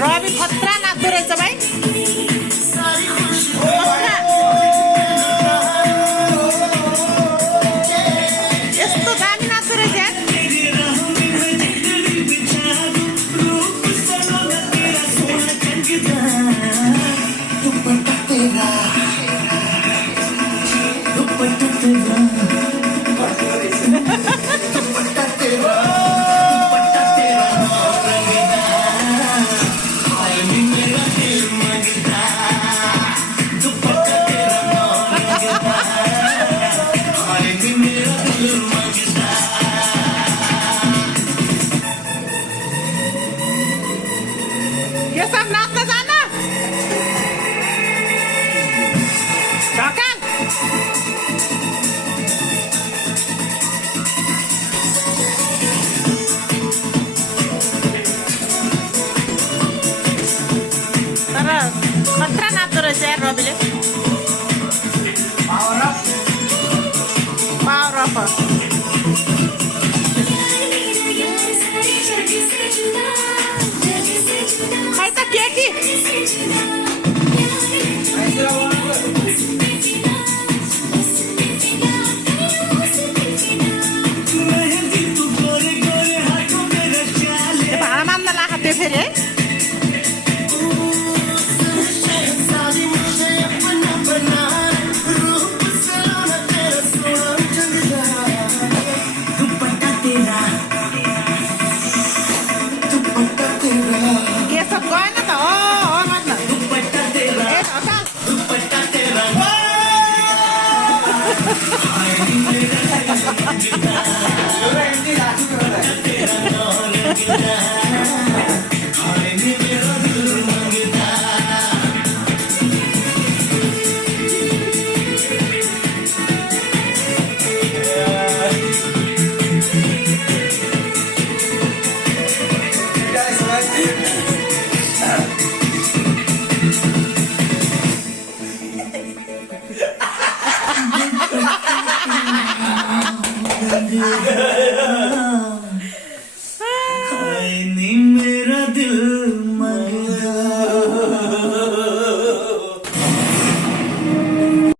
Robbie खतरा नाचतो रहेछ भाइ यस्तो दामी नाच्दो रहेछ यार ये सब नाचना जाना काका तर खतरा नाच्दो रहेछ यार रविले पावर अफ खै त केटी भाँडा मान्न लाख त्यो फेरि है के सब गएन त हो मत ए हटा हाय नी मेरा दिल